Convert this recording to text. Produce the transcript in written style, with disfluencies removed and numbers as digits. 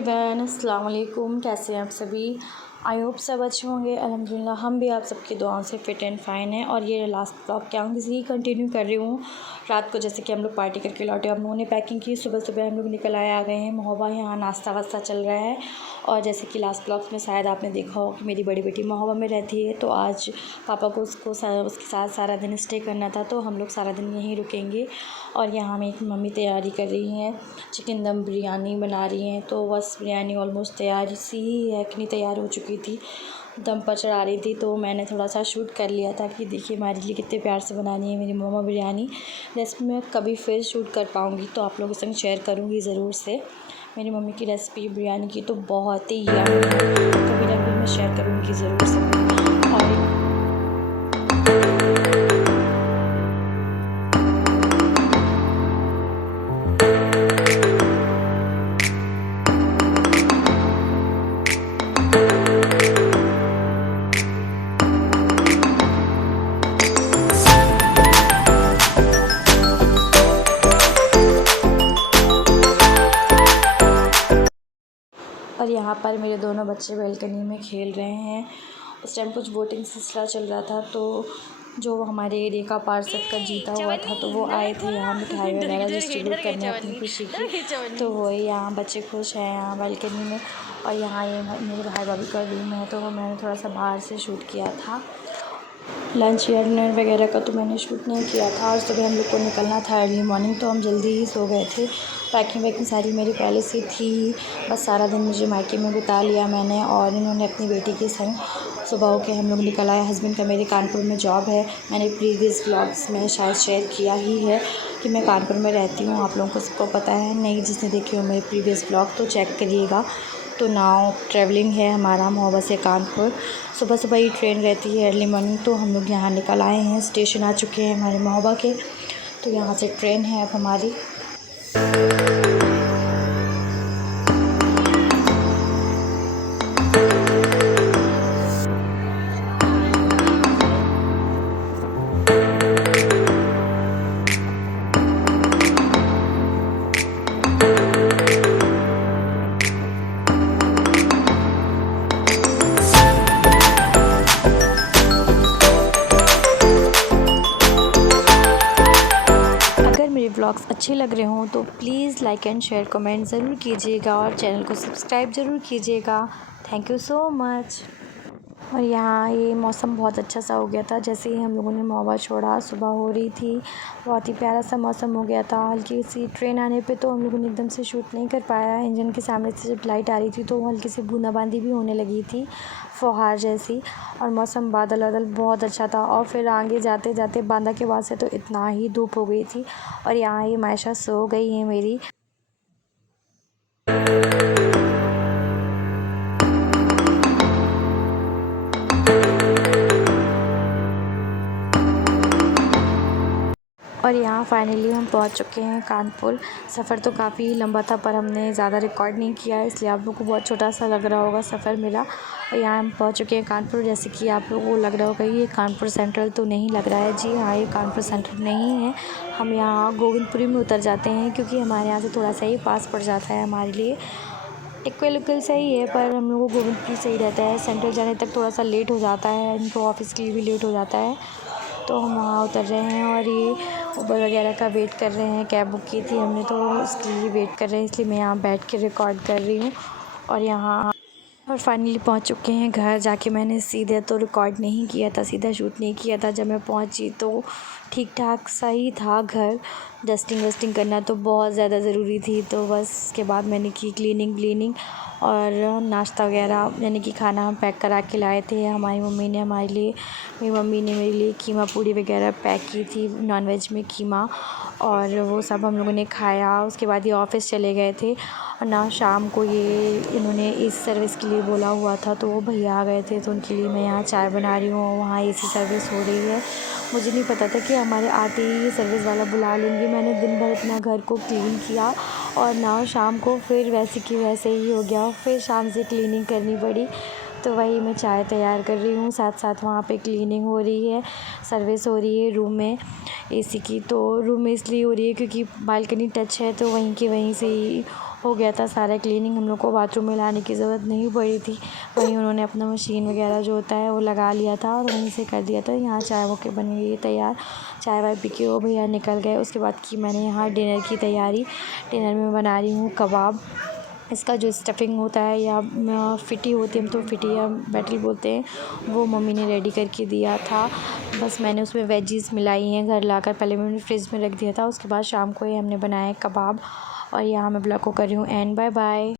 Everyone, अस्सलाम वालेकुम। कैसे हैं आप सभी? आई होप सब अच्छे होंगे। अल्हम्दुलिल्लाह हम भी आप सबकी दुआओं से फ़िट एंड फ़ाइन है। और ये लास्ट ब्लॉग क्या हूँ इसी कंटिन्यू कर रही हूँ। रात को जैसे कि हम लोग पार्टी करके लौटे, हम लोगों ने पैकिंग की, सुबह सुबह हम लोग निकल आए, आ गए हैं महोबा। यहाँ नाश्ता वास्ता चल रहा है। और जैसे कि लास्ट ब्लॉग्स में शायद आपने देखा हो कि मेरी बड़ी बेटी महोबा में रहती है, तो आज पापा को उसके साथ सारा दिन स्टे करना था, तो हम लोग सारा दिन यहीं रुकेंगे। और यहाँ मेरी मम्मी तैयारी कर रही हैं, चिकन दम बिरयानी बना रही हैं। तो बस बिरयानी ऑलमोस्ट तैयार सी ही है, इतनी तैयार हो चुकी थी, दम पर चढ़ा रही थी। तो मैंने थोड़ा सा शूट कर लिया था कि देखिए हमारे लिए कितने प्यार से बनानी है मेरी मम्मा बिरयानी। रेसिपी मैं कभी फिर शूट कर पाऊँगी तो आप लोगों के संग शेयर करूँगी ज़रूर से। मेरी मम्मी की रेसिपी बिरयानी की तो बहुत ही यम्मी है, कभी ना कभी मैं शेयर करूँगी ज़रूर से। और यहाँ पर मेरे दोनों बच्चे बालकनी में खेल रहे हैं। उस टाइम कुछ वोटिंग सिलसिला चल रहा था, तो जो हमारे एरिया का पार्षद का जीता हुआ था, तो वो आए थे यहाँ मिठाई वगैरह डिस्ट्रीब्यूट करने अपनी खुशी की। तो वही यहाँ बच्चे खुश हैं यहाँ बालकनी में। और यहाँ ये मेरे भाई भाभी का रूम है, तो मैंने थोड़ा सा बाहर से शूट किया था। लंच या डिनर वगैरह का तो मैंने शूट नहीं किया था। और सुबह हम लोग को निकलना था अर्ली मॉर्निंग, तो हम जल्दी ही सो गए थे। पैकिंग वैकिंग सारी मेरी पहले से थी, बस सारा दिन मुझे मायके में बिता लिया मैंने। और इन्होंने अपनी बेटी के संग सुबह होके हम लोग निकल आए। हस्बैंड का मेरे कानपुर में जॉब है। मैंने प्रीवियस व्लॉग्स में शायद शेयर किया ही है कि मैं कानपुर में रहती हूँ, आप लोगों को सबको पता है। नहीं जिसने देखे हो मेरे प्रीवियस व्लॉग तो चेक करिएगा। तो नाउ ट्रैवलिंग है हमारा महोबा से कानपुर। सुबह सुबह ही ट्रेन रहती है अर्ली मॉर्निंग, तो हम लोग यहाँ निकल आए हैं, स्टेशन आ चुके हैं हमारे महोबा के। तो यहाँ से ट्रेन है अब हमारी। व्लॉग्स अच्छे लग रहे हों तो please like and share comment ज़रूर कीजिएगा और चैनल को सब्सक्राइब ज़रूर कीजिएगा। Thank you so much. और यहाँ ये मौसम बहुत अच्छा सा हो गया था। जैसे ही हम लोगों ने महोबा छोड़ा, सुबह हो रही थी, बहुत ही प्यारा सा मौसम हो गया था। हल्की सी ट्रेन आने पे तो हम लोगों ने एकदम से शूट नहीं कर पाया। इंजन के सामने से जब लाइट आ रही थी तो हल्की सी बूंदाबांदी भी होने लगी थी, फुहार जैसी। और मौसम बादल वादल बहुत अच्छा था। और फिर आगे जाते जाते बांदा के बाद से तो इतना ही धूप हो गई थी। और यहाँ ये मायशा सो गई है मेरी। और यहाँ फाइनली हम पहुँच चुके हैं कानपुर। सफ़र तो काफ़ी लंबा था, पर हमने ज़्यादा रिकॉर्ड नहीं किया है, इसलिए आप लोगों को बहुत छोटा सा लग रहा होगा सफ़र मेरा। और यहाँ हम पहुँच चुके हैं कानपुर। जैसे कि आप लोगों को लग रहा होगा ये कानपुर सेंट्रल तो नहीं लग रहा है। जी हाँ, ये कानपुर सेंट्रल नहीं है। हम यहाँ गोविंदपुरी में उतर जाते हैं, क्योंकि हमारे यहाँ से थोड़ा सा ही पास पड़ जाता है हमारे लिए। इक्वल सही है, पर हम लोगों को गोविंदपुरी सही रहता है। सेंट्रल जाने तक थोड़ा सा लेट हो जाता है, इनको ऑफ़िस के लिए भी लेट हो जाता है। तो हम वहाँ उतर रहे हैं और ये उबर वगैरह का वेट कर रहे हैं। कैब बुक की थी हमने, तो उसके लिए वेट कर रहे हैं, इसलिए मैं यहाँ बैठ के रिकॉर्ड कर रही हूँ। और फाइनली पहुँच चुके हैं घर। जाके मैंने सीधे तो रिकॉर्ड नहीं किया था, सीधा शूट नहीं किया था। जब मैं पहुँची तो ठीक ठाक सही था घर। डस्टिंग वस्टिंग करना तो बहुत ज़्यादा ज़रूरी थी, तो बस उसके बाद मैंने की क्लीनिंग और नाश्ता वगैरह, यानी कि खाना हम पैक करा के लाए थे। हमारी मम्मी ने हमारे लिए मेरी मम्मी ने मेरे लिए कीमा पूड़ी वगैरह पैक की थी, नॉनवेज में कीमा, और वो सब हम लोगों ने खाया। उसके बाद ये ऑफ़िस चले गए थे। और ना शाम को ये इन्होंने इस सर्विस के लिए बोला हुआ था, तो वो भैया आ गए थे, तो उनके लिए मैं यहाँ चाय बना रही हूँ। वहाँ एसी सर्विस हो रही है। मुझे नहीं पता था कि हमारे आते ही ये सर्विस वाला बुला लेंगे। मैंने दिन भर अपना घर को क्लीन किया, और ना शाम को फिर वैसे की वैसे ही हो गया। फिर शाम से क्लीनिंग करनी पड़ी। तो वही मैं चाय तैयार कर रही हूँ। साथ साथ वहाँ पे क्लीनिंग हो रही है, सर्विस हो रही है रूम में एसी की। तो रूम में इसलिए हो रही है क्योंकि बालकनी टच है, तो वहीं की वहीं से ही हो गया था सारा क्लीनिंग। हम लोग को बाथरूम में लाने की ज़रूरत नहीं पड़ी थी, वहीं उन्होंने अपना मशीन वगैरह जो होता है वो लगा लिया था और वहीं से कर दिया था। यहाँ चाय वो के बन गई है तैयार। चाय वाय पी के वो भैया निकल गए। उसके बाद की मैंने यहाँ डिनर की तैयारी। डिनर में बना रही हूँ कबाब। इसका जो स्टफिंग होता है या फिटी होती है, हम तो फिटी या बैटल बोलते हैं, वो मम्मी ने रेडी करके दिया था। बस मैंने उसमें वेजीज़ मिलाई हैं घर लाकर। पहले मैंने फ्रिज में रख दिया था, उसके बाद शाम को ही हमने बनाए कबाब। और यहाँ मैं ब्लॉग को कर रही हूँ एंड बाय बाय।